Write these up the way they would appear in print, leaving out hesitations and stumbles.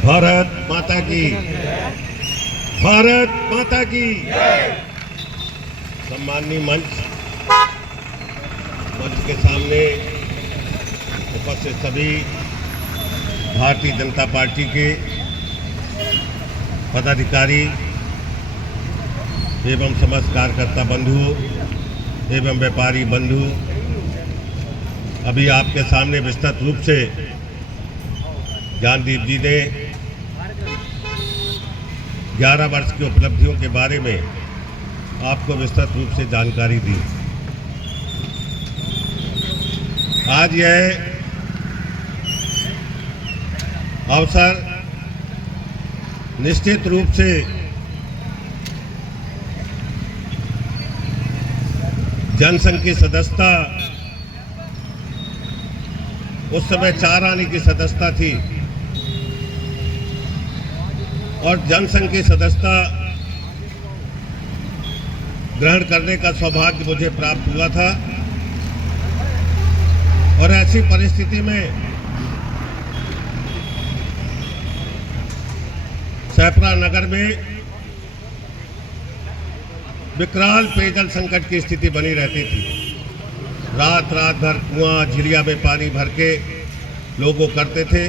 भारत माता की, भारत माता की। सम्माननीय मंच के सामने उपस्थित सभी भारतीय जनता पार्टी के पदाधिकारी एवं समस्त कार्यकर्ता बंधु एवं व्यापारी बंधु, अभी आपके सामने विस्तृत रूप से ज्ञानदीप जी ने 11 वर्ष की उपलब्धियों के बारे में आपको विस्तृत रूप से जानकारी दी। आज यह अवसर निश्चित रूप से जनसंघ की सदस्यता, उस समय 4 आने की सदस्यता थी और जनसंघ की सदस्यता ग्रहण करने का सौभाग्य मुझे प्राप्त हुआ था। और ऐसी परिस्थिति में सैपरा नगर में विकराल पेयजल संकट की स्थिति बनी रहती थी। रात रात भर कुआं झिरिया में पानी भर के लोगों करते थे।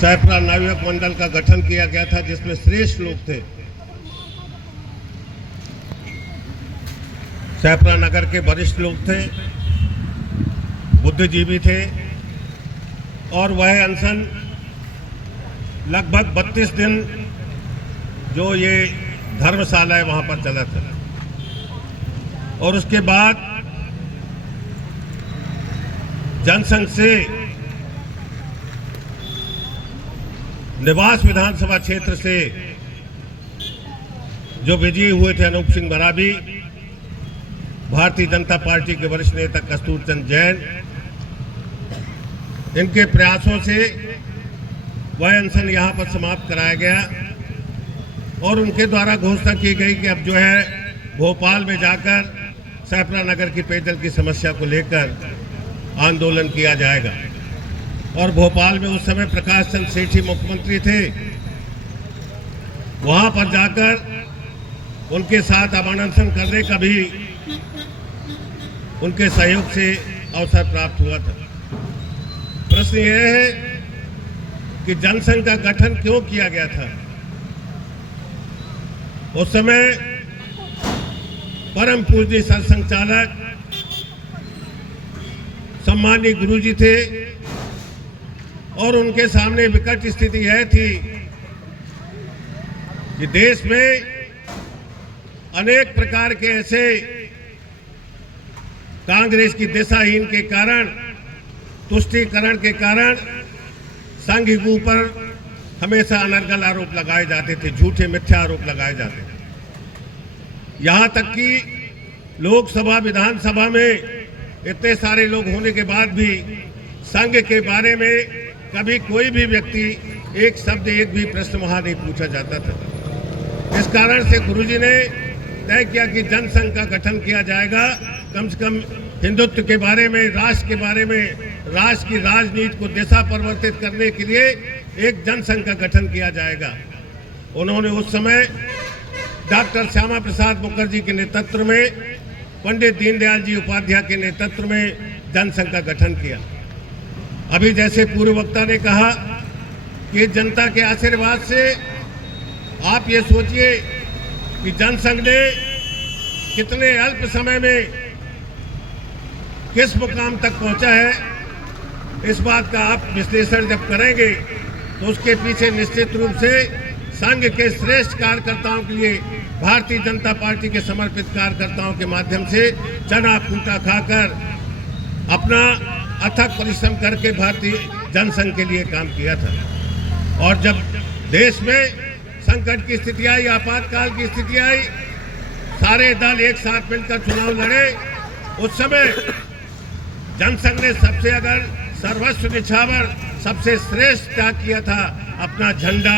सैपरा नाविक मंडल का गठन किया गया था जिसमें श्रेष्ठ लोग थे। सैपरा नगर के वरिष्ठ लोग थे, बुद्धिजीवी थे और वह अनशन लगभग 32 दिन जो ये धर्मशाला है वहां पर चला था। और उसके बाद जनसंघ से निवास विधानसभा क्षेत्र से जो विजयी हुए थे अनूप सिंह भरावी, भारतीय जनता पार्टी के वरिष्ठ नेता कस्तूरचंद जैन, इनके प्रयासों से वह अनशन यहाँ पर समाप्त कराया गया और उनके द्वारा घोषणा की गई कि अब जो है भोपाल में जाकर सैपरा नगर की पेयजल की समस्या को लेकर आंदोलन किया जाएगा। और भोपाल में उस समय प्रकाश चंद्र सेठी मुख्यमंत्री थे। वहां पर जाकर उनके साथ अनशन करने का भी उनके सहयोग से अवसर प्राप्त हुआ था। प्रश्न यह है कि जनसंघ का गठन क्यों किया गया था। उस समय परम पूज्य सरसंघचालक सम्माननीय गुरुजी थे और उनके सामने विकट स्थिति यह थी कि देश में अनेक प्रकार के ऐसे कांग्रेस की दिशाहीन के कारण, तुष्टीकरण के कारण संघ के ऊपर हमेशा अनर्गल आरोप लगाए जाते थे, झूठे मिथ्या आरोप लगाए जाते थे। यहाँ तक कि लोकसभा विधानसभा में इतने सारे लोग होने के बाद भी संघ के बारे में कभी कोई भी व्यक्ति एक शब्द, एक भी प्रश्न वहाँ नहीं पूछा जाता था। इस कारण से गुरुजी ने तय किया कि जनसंघ का गठन किया जाएगा। कम से कम हिंदुत्व के बारे में, राष्ट्र के बारे में, राष्ट्र की राजनीति को दिशा परिवर्तित करने के लिए एक जनसंघ का गठन किया जाएगा। उन्होंने उस समय डॉक्टर श्यामा प्रसाद मुखर्जी के नेतृत्व में, पंडित दीनदयाल जी उपाध्याय के नेतृत्व में जनसंघ का गठन किया। अभी जैसे पूर्व वक्ता ने कहा कि जनता के आशीर्वाद से आप ये सोचिए कि जनसंघ ने कितने अल्प समय में किस मुकाम तक पहुंचा है। इस बात का आप विश्लेषण जब करेंगे तो उसके पीछे निश्चित रूप से संघ के श्रेष्ठ कार्यकर्ताओं के लिए, भारतीय जनता पार्टी के समर्पित कार्यकर्ताओं के माध्यम से चना फूटा खाकर अपना अथक परिश्रम करके भारतीय जनसंघ के लिए काम किया था। और जब देश में संकट की स्थिति आई, आपातकाल की स्थिति आई, सारे दल एक साथ मिलकर चुनाव लड़े। उस समय जनसंघ ने सबसे अगर सर्वस्व निछावर सबसे श्रेष्ठ त्याग किया था, अपना झंडा,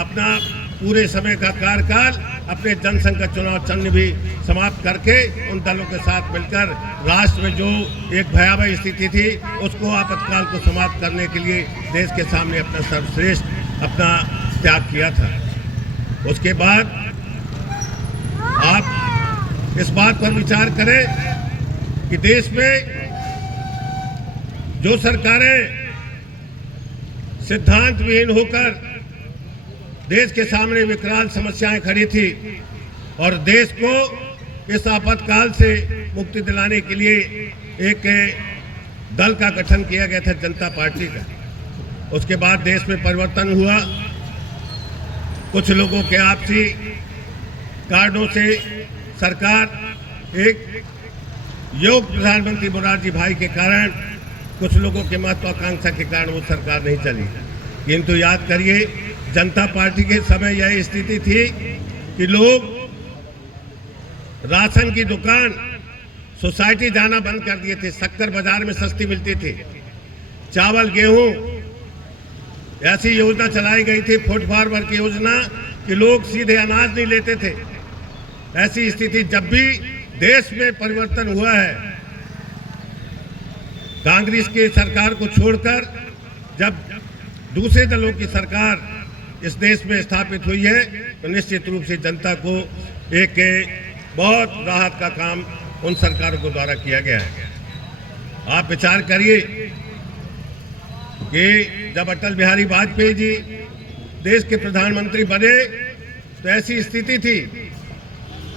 अपना पूरे समय का कार्यकाल अपने जनसंघ का चुनाव चिन्ह भी समाप्त करके उन दलों के साथ मिलकर राष्ट्र में जो एक भयावह स्थिति थी उसको आपातकाल को समाप्त करने के लिए देश के सामने अपना सर्वश्रेष्ठ अपना त्याग किया था। उसके बाद आप इस बात पर विचार करें कि देश में जो सरकारें सिद्धांत विहीन होकर देश के सामने विकराल समस्याएं खड़ी थी और देश को इस आपातकाल से मुक्ति दिलाने के लिए एक दल का गठन किया गया था, जनता पार्टी का। उसके बाद देश में परिवर्तन हुआ, कुछ लोगों के आपसी कारणों से सरकार एक योग्य प्रधानमंत्री मोरारजी भाई के कारण, कुछ लोगों के महत्वाकांक्षा के कारण वो सरकार नहीं चली। किंतु याद करिए, जनता पार्टी के समय यह स्थिति थी कि लोग राशन की दुकान, सोसाइटी जाना बंद कर दिए थे। शक्कर बाजार में सस्ती मिलती थी, चावल गेहूं, ऐसी योजना चलाई गई थी, फूड फॉरवर्ड की योजना, कि लोग सीधे अनाज नहीं लेते थे। ऐसी स्थिति जब भी देश में परिवर्तन हुआ है, कांग्रेस की सरकार को छोड़कर जब दूसरे दलों की सरकार इस देश में स्थापित हुई है, तो निश्चित रूप से जनता को एक बहुत राहत का काम उन सरकारों के द्वारा किया गया है। आप विचार करिए कि जब अटल बिहारी वाजपेयी जी देश के प्रधानमंत्री बने तो ऐसी स्थिति थी,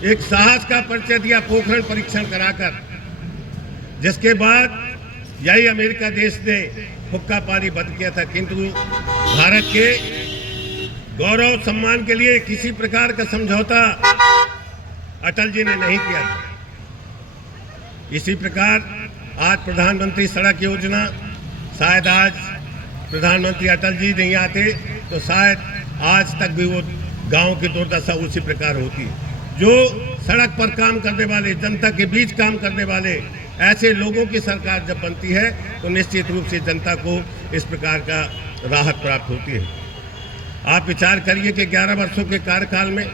एक साहस का परिचय दिया पोखरण परीक्षण कराकर, जिसके बाद यही अमेरिका देश ने हुक्का पानी बंद किया था। किंतु भारत के गौरव सम्मान के लिए किसी प्रकार का समझौता अटल जी ने नहीं किया था। इसी प्रकार आज प्रधानमंत्री सड़क योजना, शायद आज प्रधानमंत्री अटल जी नहीं आते तो शायद आज तक भी वो गांव की दुर्दशा उसी प्रकार होती। जो सड़क पर काम करने वाले, जनता के बीच काम करने वाले ऐसे लोगों की सरकार जब बनती है तो निश्चित रूप से जनता को इस प्रकार का राहत प्राप्त होती है। आप विचार करिए कि 11 वर्षों के कार्यकाल में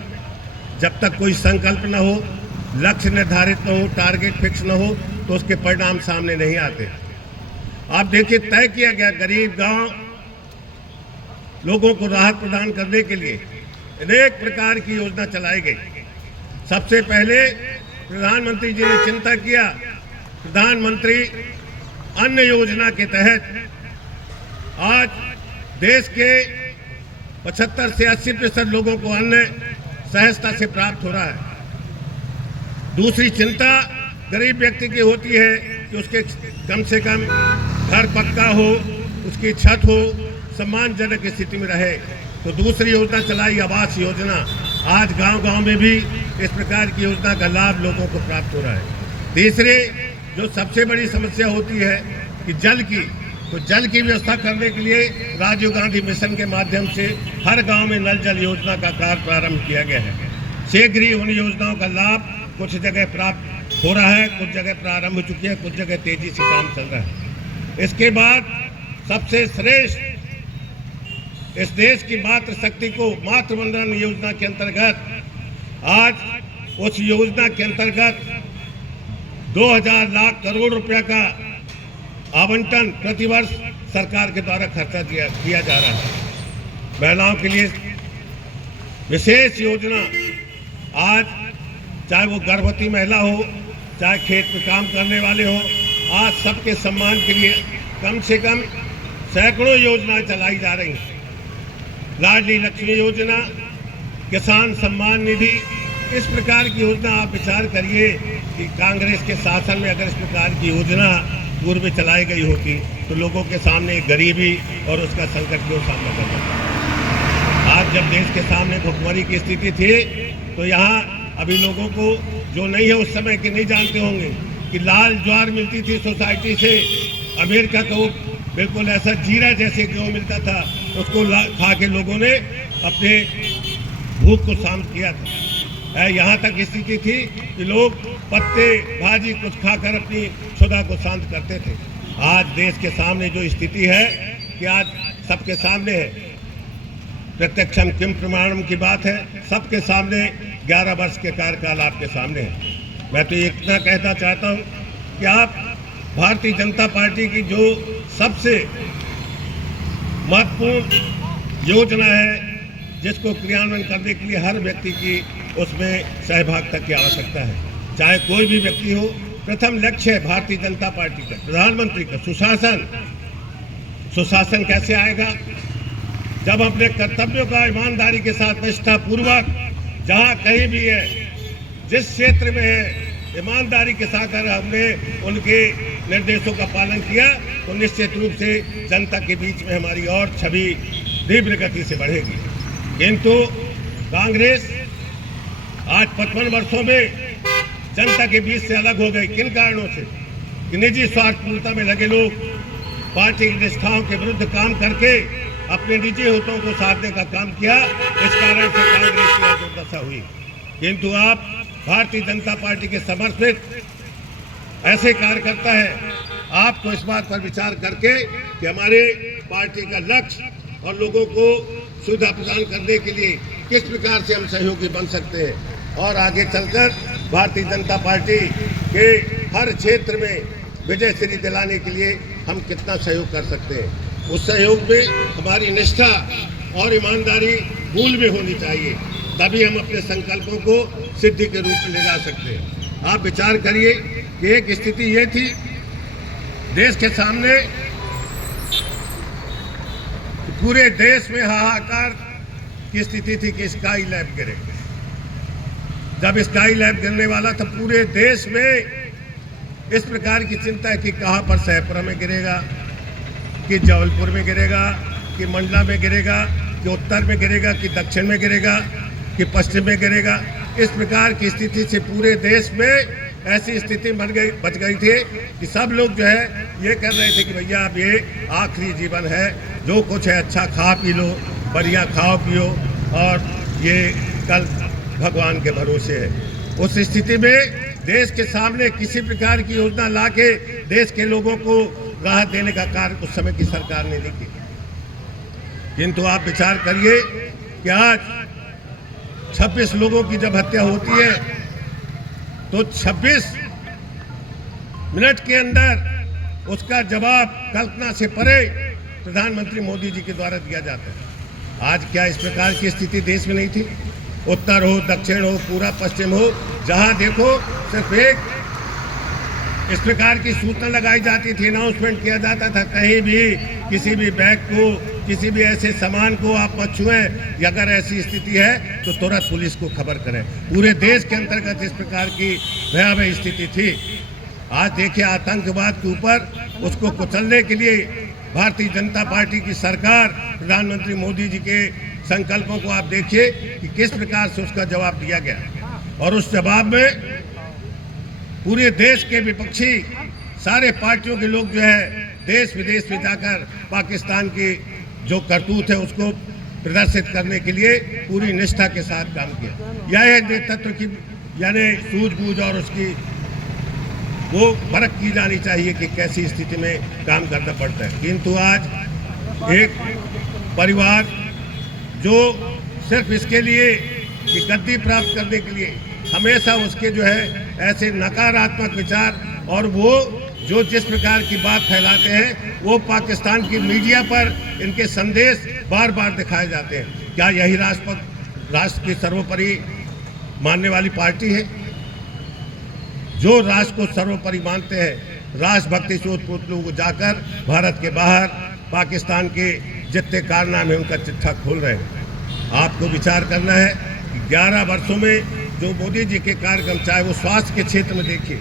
जब तक कोई संकल्प न हो, लक्ष्य निर्धारित न हो, टारगेट फिक्स न हो, तो उसके परिणाम सामने नहीं आते। आप देखिए, तय किया गया गरीब गांव लोगों को राहत प्रदान करने के लिए अनेक प्रकार की योजना चलाई गई। सबसे पहले प्रधानमंत्री जी ने चिंता किया, प्रधानमंत्री अन्न योजना के तहत आज देश के 75 से 80% लोगों को अन्न सहजता से प्राप्त हो रहा है। दूसरी चिंता गरीब व्यक्ति की होती है कि उसके कम से कम घर पक्का हो, उसकी छत हो, सम्मानजनक स्थिति में रहे। तो दूसरी योजना चलाई आवास योजना। आज गांव-गांव में भी इस प्रकार की योजना का लाभ लोगों को प्राप्त हो रहा है। तीसरे जो सबसे बड़ी समस्या होती है कि जल की, तो जल की व्यवस्था करने के लिए राजीव गांधी मिशन के माध्यम से हर गांव में नल जल योजना का कार्य प्रारंभ किया गया है। शीघ्र ही उन योजनाओं का लाभ कुछ जगह प्राप्त हो रहा है, कुछ जगह प्रारंभ हो चुकी है, कुछ जगह तेजी से काम चल रहा है। इसके बाद सबसे श्रेष्ठ इस देश की मातृशक्ति को मातृ वंदन योजना के अंतर्गत आज उस योजना के अंतर्गत 2000 लाख करोड़ रुपया का आवंटन प्रतिवर्ष सरकार के द्वारा खर्चा किया जा रहा है। महिलाओं के लिए विशेष योजना, आज चाहे वो गर्भवती महिला हो, चाहे खेत में काम करने वाले हो, आज सबके सम्मान के लिए कम से कम सैकड़ों योजनाएं चलाई जा रही हैं। लाडली लक्ष्मी योजना, किसान सम्मान निधि, इस प्रकार की योजना आप विचार करिए कि कांग्रेस के शासन में अगर इस प्रकार की योजना पूर्व में चलाई गई होती तो लोगों के सामने गरीबी और उसका संकट क्यों सामना करना। आज जब देश के सामने भुखमरी की स्थिति थी तो यहाँ अभी लोगों को जो नहीं है उस समय के नहीं जानते होंगे कि लाल ज्वार मिलती थी सोसाइटी से, अमेरिका का वो बिल्कुल ऐसा जीरा जैसे गेहूँ मिलता था, उसको खा के लोगों ने अपने भूख को शांत किया था। यहाँ तक स्थिति थी कि लोग पत्ते भाजी कुछ खाकर अपनी क्षुधा को शांत करते थे। आज देश के सामने जो स्थिति है कि आज सबके सामने है प्रत्यक्षम किम प्रमाणम की बात है। सबके सामने 11 वर्ष के कार्यकाल आपके सामने है। मैं तो इतना कहना चाहता हूँ कि आप भारतीय जनता पार्टी की जो सबसे महत्वपूर्ण योजना है, जिसको क्रियान्वयन करने के लिए हर व्यक्ति की उसमें सहभागिता की आवश्यकता है, चाहे कोई भी व्यक्ति हो। प्रथम लक्ष्य है भारतीय जनता पार्टी का, प्रधानमंत्री का सुशासन। सुशासन कैसे आएगा? जब अपने कर्तव्यों का ईमानदारी के साथ निष्ठापूर्वक, जहाँ कहीं भी है, जिस क्षेत्र में है, ईमानदारी के साथ अगर हमने उनके निर्देशों का पालन किया तो निश्चित रूप से जनता के बीच में हमारी और छवि तीव्र गति से बढ़ेगी। किंतु कांग्रेस आज 55 वर्षों में जनता के बीच से अलग हो गई। किन कारणों से? कि निजी स्वार्थपूर्णता में लगे लोग पार्टी की निष्ठाओं के विरुद्ध काम करके अपने निजी हितों को साधने का काम किया। इस कारण से कांग्रेस की दुर्दशा हुई। किंतु आप भारतीय जनता पार्टी के समर्पित ऐसे कार्यकर्ता है, आपको इस बात पर विचार करके कि हमारे पार्टी का लक्ष्य और लोगों को सुविधा प्रदान करने के लिए किस प्रकार से हम सहयोगी बन सकते हैं और आगे चलकर भारतीय जनता पार्टी के हर क्षेत्र में विजय श्री दिलाने के लिए हम कितना सहयोग कर सकते हैं। उस सहयोग में हमारी निष्ठा और ईमानदारी मूल में होनी चाहिए, तभी हम अपने संकल्पों को सिद्धि के रूप में ले जा सकते हैं। आप विचार करिए कि एक स्थिति ये थी देश के सामने, पूरे देश में हाहाकार की स्थिति थी कि स्काई लैब गिरेगा। जब स्काई लैब गिरने वाला था, पूरे देश में इस प्रकार की चिंता है कि कहाँ पर सहपुरा में गिरेगा, कि जबलपुर में गिरेगा, कि मंडला में गिरेगा, कि उत्तर में गिरेगा, कि दक्षिण में गिरेगा, कि पश्चिम में गिरेगा। इस प्रकार की स्थिति से पूरे देश में ऐसी स्थिति बच गई थी कि सब लोग जो है ये कह रहे थे कि भैया अब ये आखिरी जीवन है, जो कुछ है अच्छा खा पी लो, बढ़िया खाओ पियो, और ये कल भगवान के भरोसे है। उस स्थिति में देश के सामने किसी प्रकार की योजना लाके देश के लोगों को राहत देने का कार्य उस समय की सरकार ने नहीं किया। किंतु आप विचार करिए कि आज 26 लोगों की जब हत्या होती है तो 26 मिनट के अंदर उसका जवाब कल्पना से परे प्रधानमंत्री मोदी जी के द्वारा दिया जाता है। आज क्या इस प्रकार की स्थिति देश में नहीं थी? उत्तर हो, दक्षिण हो, पूरा पश्चिम हो, जहां देखो सिर्फ एक इस प्रकार की सूचना लगाई जाती थी, अनाउंसमेंट किया जाता था, कहीं भी किसी भी बैग को, किसी भी ऐसे सामान को आप मत छुएं, या अगर ऐसी स्थिति है तो तुरंत पुलिस को खबर करें। पूरे देश के अंतर्गत इस प्रकार की भयावह स्थिति थी। आज देखिए आतंकवाद के ऊपर उसको कुचलने के लिए भारतीय जनता पार्टी की सरकार, प्रधानमंत्री मोदी जी के संकल्पों को आप देखिए कि किस प्रकार से उसका जवाब दिया गया। और उस जवाब में पूरे देश के विपक्षी सारे पार्टियों के लोग जो है देश विदेश में जाकर पाकिस्तान की जो करतूत है उसको प्रदर्शित करने के लिए पूरी निष्ठा के साथ काम किया। यह है नेतृत्व की यानी सूझबूझ और उसकी वो फर्क की जानी चाहिए कि कैसी स्थिति में काम करना पड़ता है। किंतु आज एक परिवार जो सिर्फ इसके लिए कि गद्दी प्राप्त करने के लिए हमेशा उसके जो है ऐसे नकारात्मक विचार और वो जो जिस प्रकार की बात फैलाते हैं, वो पाकिस्तान की मीडिया पर इनके संदेश बार बार दिखाए जाते हैं। क्या यही राष्ट्र की सर्वोपरि मानने वाली पार्टी है? जो राष्ट्र को सर्वोपरि मानते हैं, राष्ट्रभक्ति से उत्पुत लोग जाकर भारत के बाहर पाकिस्तान के जितने कारनामे उनका चिट्ठा खोल रहे हैं। आपको विचार करना है कि 11 वर्षों में जो मोदी जी के कार्यक्रम, चाहे वो स्वास्थ्य के क्षेत्र में देखिए,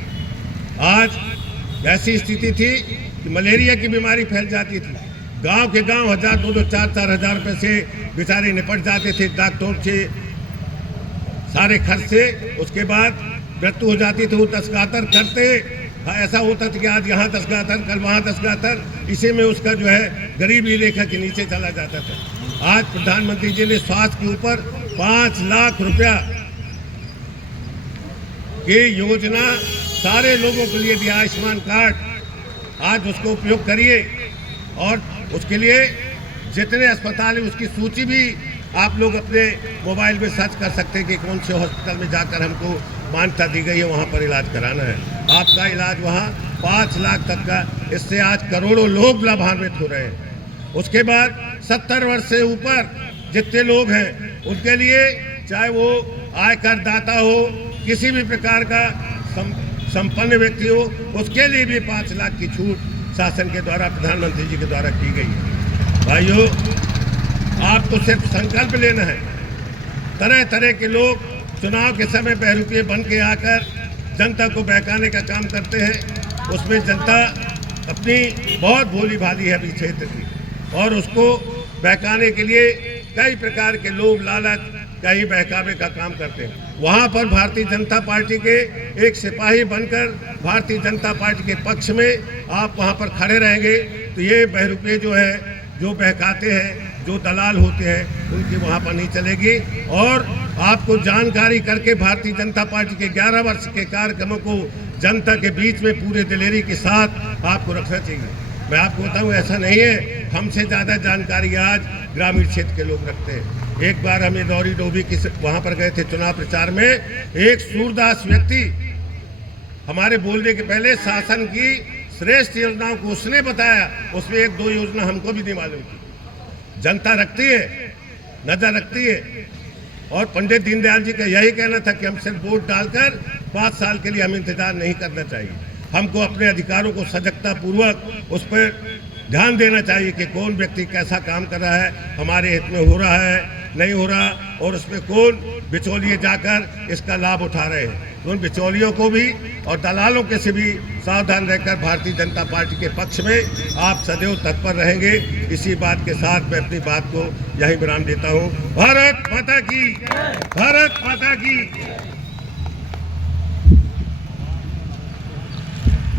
आज ऐसी स्थिति थी कि मलेरिया की बीमारी फैल जाती थी। गांव के गांव 1000, 2-2, 4-4 हज़ार रुपये से बेचारे निपट जाते थे डॉक्टरों से सारे खर्च से। उसके बाद मृत्यु हो जाती थी। वो तस्कातर करते, ऐसा होता था कि आज यहाँ तस्कातर, कल वहाँ तस्कातर, इसी में उसका जो है गरीबी रेखा के नीचे चला जाता था। आज प्रधानमंत्री जी ने स्वास्थ्य के ऊपर 5 लाख रुपया की योजना सारे लोगों के लिए दिया, आयुष्मान कार्ड। आज उसको उपयोग करिए और उसके लिए जितने अस्पताल हैं उसकी सूची भी आप लोग अपने मोबाइल में सर्च कर सकते हैं कि कौन से हॉस्पिटल में जाकर हमको मान्यता दी गई है वहाँ पर इलाज कराना है। आपका इलाज वहाँ 5 लाख तक का, इससे आज करोड़ों लोग लाभान्वित हो रहे हैं। उसके बाद 70 वर्ष से ऊपर जितने लोग हैं उनके लिए, चाहे वो आयकर दाता हो, किसी भी प्रकार का संपन्न व्यक्ति हो, उसके लिए भी 5 लाख की छूट शासन के द्वारा, प्रधानमंत्री जी के द्वारा की गई है। भाइयों, आपको सिर्फ संकल्प लेना है। तरह तरह के लोग चुनाव के समय बहरूपीय बन के आकर जनता को बहकाने का काम करते हैं। उसमें जनता अपनी बहुत भोली भाली है अभी क्षेत्र की, और उसको बहकाने के लिए कई प्रकार के लोग लालच, कई बहकावे का काम करते हैं। वहाँ पर भारतीय जनता पार्टी के एक सिपाही बनकर भारतीय जनता पार्टी के पक्ष में आप वहाँ पर खड़े रहेंगे तो ये बहरूपीय जो है, जो बहकाते हैं, जो दलाल होते हैं, उनकी वहाँ पर नहीं चलेगी। और आपको जानकारी करके भारतीय जनता पार्टी के 11 वर्ष के कार्यक्रमों को जनता के बीच में पूरे दिलेरी के साथ आपको रखना चाहिए। मैं आपको बताऊँ, ऐसा नहीं है, हमसे ज़्यादा जानकारी आज ग्रामीण क्षेत्र के लोग रखते हैं। एक बार हम इंदौरी डोभी की वहाँ पर गए थे चुनाव प्रचार में, एक सूरदास व्यक्ति हमारे बोलने के पहले शासन की श्रेष्ठ योजनाओं को उसने बताया, उसमें 1-2 योजना हमको भी नहीं मालूम थी। जनता रखती है, नजर रखती है। और पंडित दीनदयाल जी का यही कहना था कि हम सिर्फ वोट डालकर 5 साल के लिए हम इंतजार नहीं करना चाहिए। हमको अपने अधिकारों को सजगता पूर्वक उस पर ध्यान देना चाहिए कि कौन व्यक्ति कैसा काम कर रहा है, हमारे हित में हो रहा है, नहीं हो रहा, और उसमें कौन बिचौलिए जाकर इसका लाभ उठा रहे हैं। तो उन बिचौलियों को भी और दलालों के से भी सावधान रहकर भारतीय जनता पार्टी के पक्ष में आप सदैव तत्पर रहेंगे। इसी बात के साथ मैं अपनी बात को यहीं विराम देता हूँ। भारत माता की, भारत माता की।